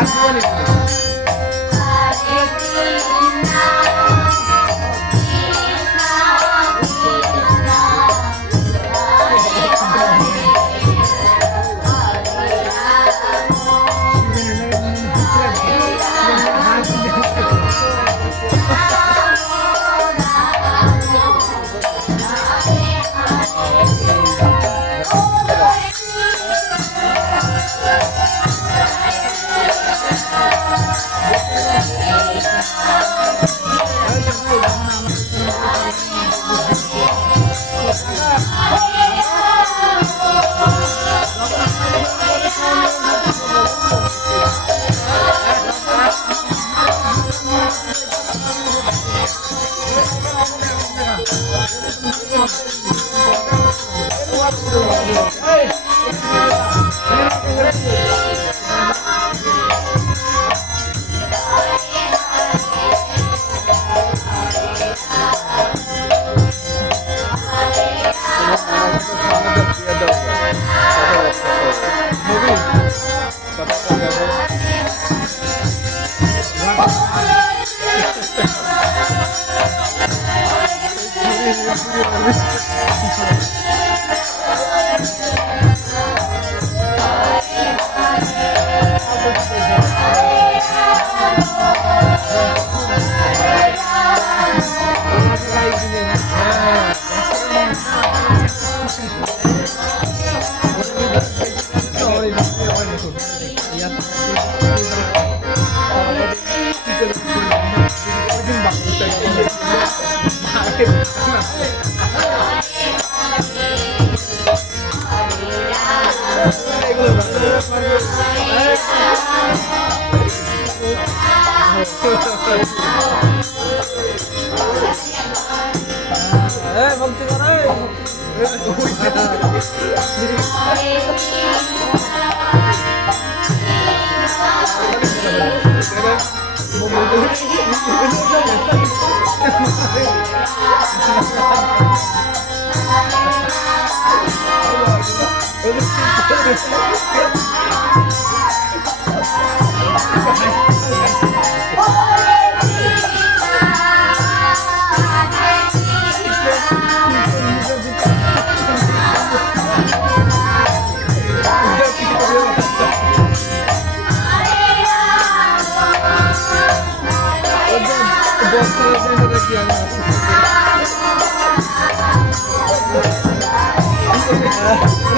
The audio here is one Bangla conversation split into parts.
That's wonderful. Yeah. ভক্তি করে Thank you. 来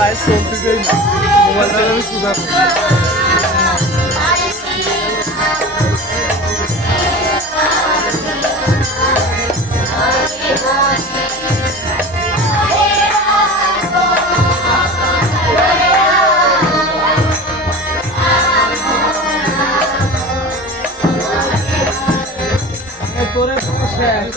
লাইভ চলতেছেই না মোবাইল থেকে আমি সুদা তোরে শেষ